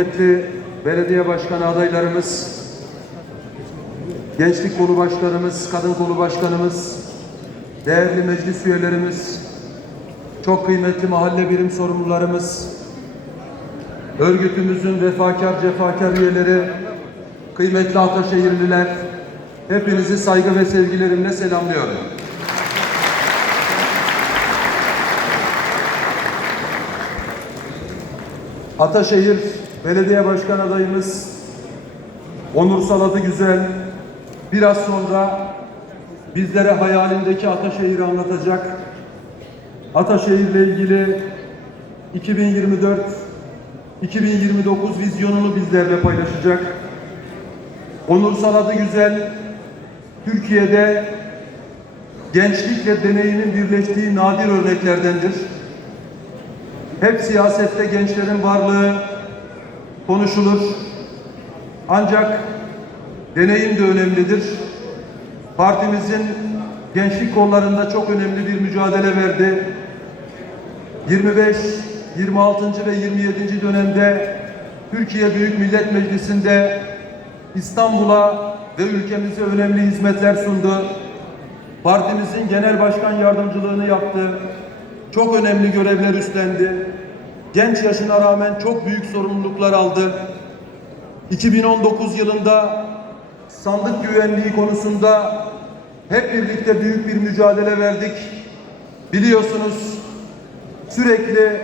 Kıymetli belediye başkanı adaylarımız, gençlik kolu başkanımız, kadın kolu başkanımız, değerli meclis üyelerimiz, çok kıymetli mahalle birim sorumlularımız, örgütümüzün vefakar cefakar üyeleri, kıymetli Ataşehirliler, hepinizi saygı ve sevgilerimle selamlıyorum. Ataşehir Belediye Başkan adayımız Onur Saladı Güzel biraz sonra bizlere hayalindeki Ataşehir'i anlatacak. Ataşehir'le ilgili 2024 2029 vizyonunu bizlerle paylaşacak. Onur Saladı Güzel Türkiye'de gençlikle deneyimin birleştiği nadir örneklerdendir. Hep siyasette gençlerin varlığı konuşulur. Ancak deneyim de önemlidir. Partimizin gençlik kollarında çok önemli bir mücadele verdi. 25, 26. ve 27. dönemde Türkiye Büyük Millet Meclisi'nde İstanbul'a ve ülkemize önemli hizmetler sundu. Partimizin genel başkan yardımcılığını yaptı. Çok önemli görevler üstlendi. Genç yaşına rağmen çok büyük sorumluluklar aldı. 2019 yılında sandık güvenliği konusunda hep birlikte büyük bir mücadele verdik. Biliyorsunuz sürekli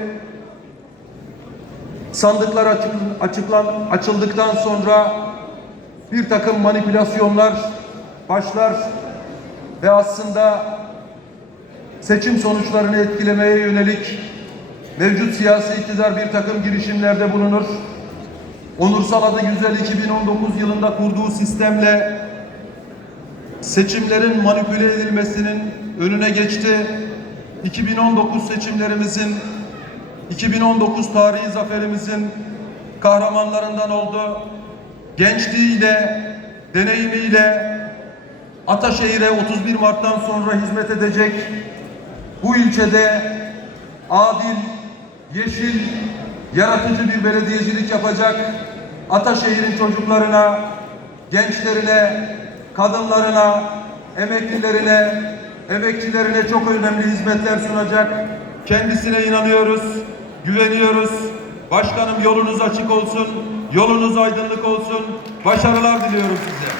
sandıklar açık, açıklan, açıldıktan sonra bir takım manipülasyonlar başlar ve aslında seçim sonuçlarını etkilemeye yönelik mevcut siyasi iktidar bir takım girişimlerde bulunur. Onursal adı güzel 2019 yılında kurduğu sistemle seçimlerin manipüle edilmesinin önüne geçti. 2019 seçimlerimizin 2019 tarihi zaferimizin kahramanlarından oldu. Gençliğiyle, deneyimiyle Ataşehir'e 31 Mart'tan sonra hizmet edecek bu ilçede adil, yeşil, yaratıcı bir belediyecilik yapacak. Ataşehir'in çocuklarına, gençlerine, kadınlarına, emeklilerine, emekçilerine çok önemli hizmetler sunacak. Kendisine inanıyoruz, güveniyoruz. Başkanım yolunuz açık olsun, yolunuz aydınlık olsun. Başarılar diliyorum size.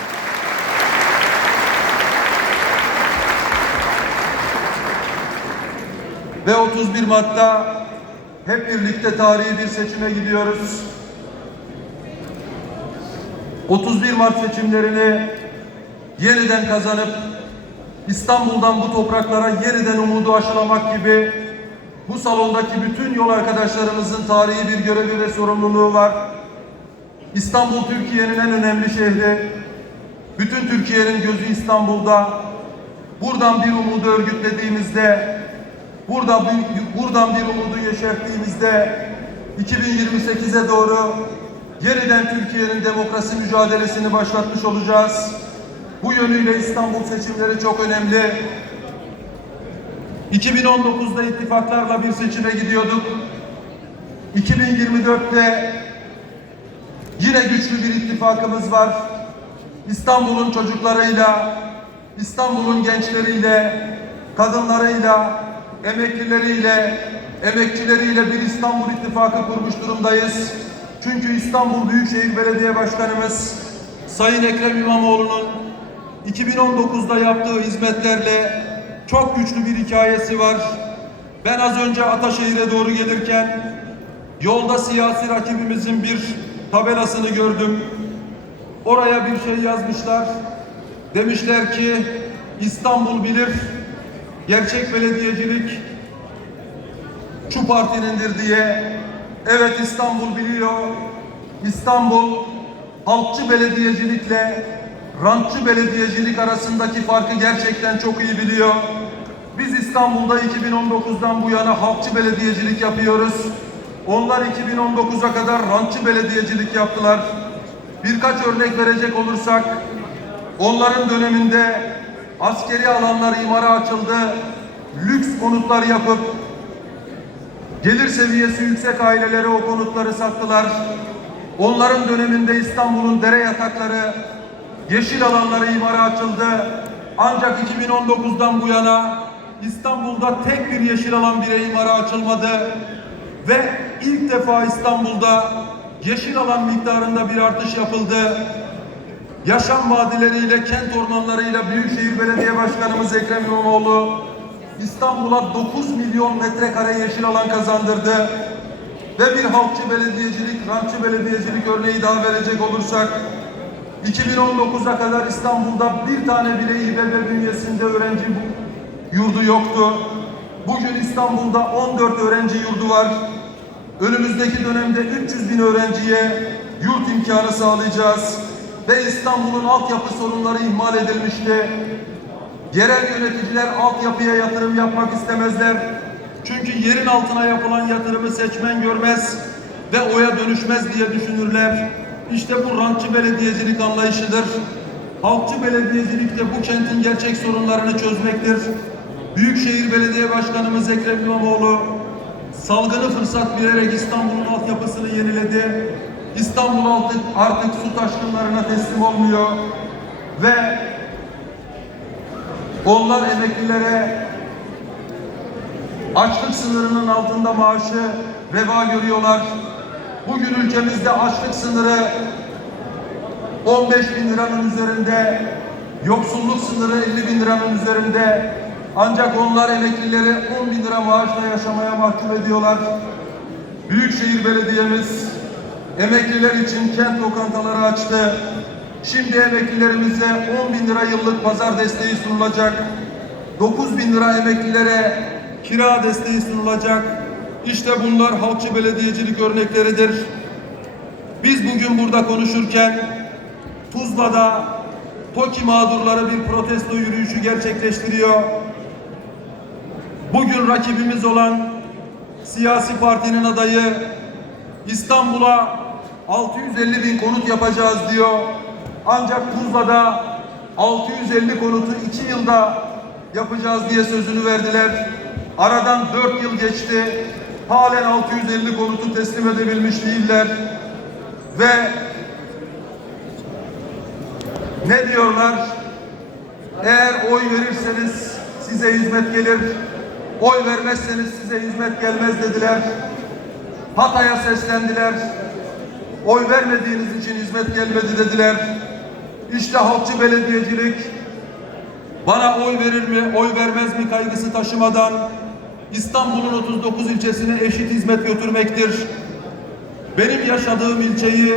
Ve 31 Mart'ta hep birlikte tarihi bir seçime gidiyoruz. 31 Mart seçimlerini yeniden kazanıp İstanbul'dan bu topraklara yeniden umudu aşılamak gibi bu salondaki bütün yol arkadaşlarımızın tarihi bir görevi ve sorumluluğu var. İstanbul Türkiye'nin en önemli şehri. Bütün Türkiye'nin gözü İstanbul'da. Buradan bir umudu örgütlediğimizde Burada bir, buradan bir umudu yeşerttiğimizde 2028'e doğru yeniden Türkiye'nin demokrasi mücadelesini başlatmış olacağız. Bu yönüyle İstanbul seçimleri çok önemli. 2019'da ittifaklarla bir seçime gidiyorduk. 2024'te yine güçlü bir ittifakımız var. İstanbul'un çocuklarıyla, İstanbul'un gençleriyle, kadınlarıyla, emeklileriyle, emekçileriyle bir İstanbul İttifakı kurmuş durumdayız. Çünkü İstanbul Büyükşehir Belediye Başkanımız Sayın Ekrem İmamoğlu'nun 2019'da yaptığı hizmetlerle çok güçlü bir hikayesi var. Ben az önce Ataşehir'e doğru gelirken yolda siyasi rakibimizin bir tabelasını gördüm. Oraya bir şey yazmışlar. Demişler ki İstanbul bilir, gerçek belediyecilik şu partinindir diye evet İstanbul biliyor. İstanbul halkçı belediyecilikle rantçı belediyecilik arasındaki farkı gerçekten çok iyi biliyor. Biz İstanbul'da 2019'dan bu yana halkçı belediyecilik yapıyoruz. Onlar 2019'a kadar rantçı belediyecilik yaptılar. Birkaç örnek verecek olursak onların döneminde askeri alanlar imara açıldı. Lüks konutlar yapıp gelir seviyesi yüksek ailelere o konutları sattılar. Onların döneminde İstanbul'un dere yatakları, yeşil alanları imara açıldı. Ancak 2019'dan bu yana İstanbul'da tek bir yeşil alan bile imara açılmadı. Ve ilk defa İstanbul'da yeşil alan miktarında bir artış yapıldı. Yaşam vadileriyle, kent ormanlarıyla Büyükşehir Belediye Başkanımız Ekrem İmamoğlu İstanbul'a 9 milyon metrekare yeşil alan kazandırdı. Ve bir halkçı belediyecilik, rantçı belediyecilik örneği daha verecek olursak 2019'a kadar İstanbul'da bir tane bile İBB bünyesinde öğrenci yurdu yoktu. Bugün İstanbul'da 14 öğrenci yurdu var. Önümüzdeki dönemde 300 bin öğrenciye yurt imkanı sağlayacağız. Ve İstanbul'un altyapı sorunları ihmal edilmişti. Yerel yöneticiler altyapıya yatırım yapmak istemezler. Çünkü yerin altına yapılan yatırımı seçmen görmez ve oya dönüşmez diye düşünürler. İşte bu rantçı belediyecilik anlayışıdır. Halkçı belediyecilik de bu kentin gerçek sorunlarını çözmektir. Büyükşehir Belediye Başkanımız Ekrem İmamoğlu salgını fırsat bilerek İstanbul'un altyapısını yeniledi. İstanbul artık, artık su taşkınlarına teslim olmuyor ve onlar emeklilere açlık sınırının altında maaşı reva görüyorlar. Bugün ülkemizde açlık sınırı 15 bin liranın üzerinde, yoksulluk sınırı 50 bin liranın üzerinde. Ancak onlar emeklileri 10 bin lira maaşla yaşamaya mahkum ediyorlar. Büyükşehir Belediye'miz emekliler için kent lokantaları açtı. Şimdi emeklilerimize 10 bin lira yıllık pazar desteği sunulacak. 9 bin lira emeklilere kira desteği sunulacak. İşte bunlar halkçı belediyecilik örnekleridir. Biz bugün burada konuşurken Tuzla'da TOKİ mağdurları bir protesto yürüyüşü gerçekleştiriyor. Bugün rakibimiz olan siyasi partinin adayı İstanbul'a 650 bin konut yapacağız diyor. Ancak Tuzla'da 650 konutu 2 yılda yapacağız diye sözünü verdiler. Aradan 4 yıl geçti. Halen 650 konutu teslim edebilmiş değiller. Ve ne diyorlar? Eğer oy verirseniz size hizmet gelir. Oy vermezseniz size hizmet gelmez dediler. Hatay'a seslendiler. Oy vermediğiniz için hizmet gelmedi dediler. İşte halkçı belediyecilik bana oy verir mi, oy vermez mi kaygısı taşımadan İstanbul'un 39 ilçesine eşit hizmet götürmektir. Benim yaşadığım ilçeyi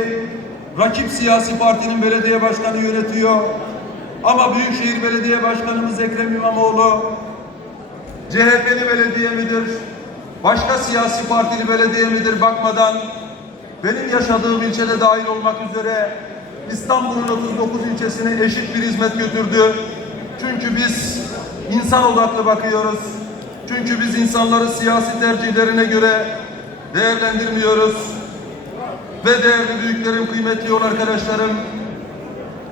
rakip siyasi partinin belediye başkanı yönetiyor. Ama Büyükşehir Belediye Başkanımız Ekrem İmamoğlu CHP'li belediye midir? Başka siyasi partili belediye midir bakmadan benim yaşadığım ilçede dahil olmak üzere İstanbul'un 39 ilçesine eşit bir hizmet götürdü. Çünkü biz insan odaklı bakıyoruz. Çünkü biz insanları siyasi tercihlerine göre değerlendirmiyoruz. Ve değerli büyüklerim, kıymetli yol arkadaşlarım,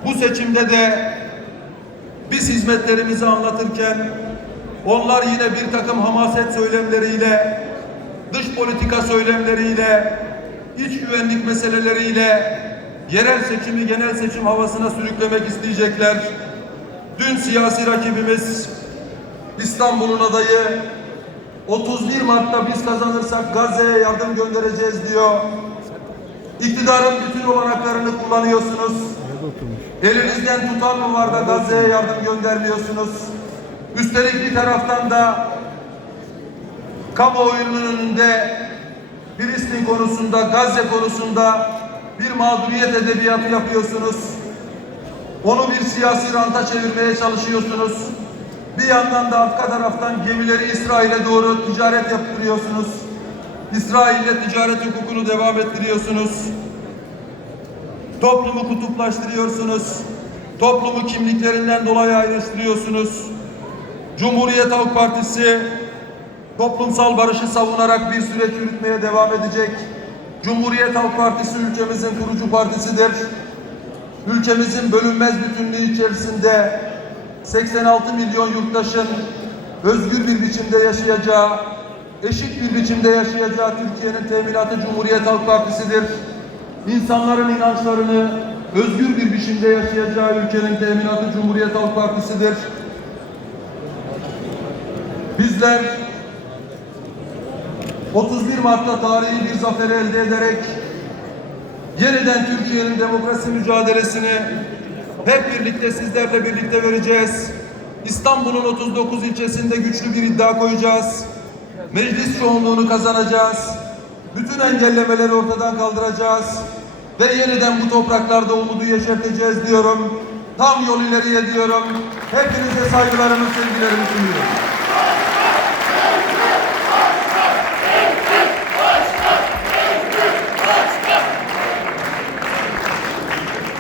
bu seçimde de biz hizmetlerimizi anlatırken onlar yine bir takım hamaset söylemleriyle, dış politika söylemleriyle, iç güvenlik meseleleriyle yerel seçimi genel seçim havasına sürüklemek isteyecekler. Dün siyasi rakibimiz İstanbul'un adayı 31 Mart'ta biz kazanırsak Gazze'ye yardım göndereceğiz diyor. İktidarın bütün olanaklarını kullanıyorsunuz. Elinizden tutan mı var da Gazze'ye yardım göndermiyorsunuz? Üstelik bir taraftan da kamuoyunun önünde Filistin konusunda, Gazze konusunda bir mağduriyet edebiyatı yapıyorsunuz. Onu bir siyasi ranta çevirmeye çalışıyorsunuz. Bir yandan da arka taraftan gemileri İsrail'e doğru ticaret yaptırıyorsunuz. İsrail'le ticaret hukukunu devam ettiriyorsunuz. Toplumu kutuplaştırıyorsunuz. Toplumu kimliklerinden dolayı ayrıştırıyorsunuz. Cumhuriyet Halk Partisi toplumsal barışı savunarak bir süreç yürütmeye devam edecek. Cumhuriyet Halk Partisi ülkemizin kurucu partisidir. Ülkemizin bölünmez bütünlüğü içerisinde 86 milyon yurttaşın özgür bir biçimde yaşayacağı, eşit bir biçimde yaşayacağı Türkiye'nin teminatı Cumhuriyet Halk Partisi'dir. insanların inançlarını özgür bir biçimde yaşayacağı ülkenin teminatı Cumhuriyet Halk Partisi'dir. Bizler 31 Mart'ta tarihi bir zaferi elde ederek yeniden Türkiye'nin demokrasi mücadelesini hep birlikte sizlerle birlikte vereceğiz. İstanbul'un 39 ilçesinde güçlü bir iddia koyacağız. Meclis çoğunluğunu kazanacağız. Bütün engellemeleri ortadan kaldıracağız. Ve yeniden bu topraklarda umudu yeşerteceğiz diyorum. Tam yol ileriye diyorum. Hepinize saygılarımı, sevgilerimi sunuyorum.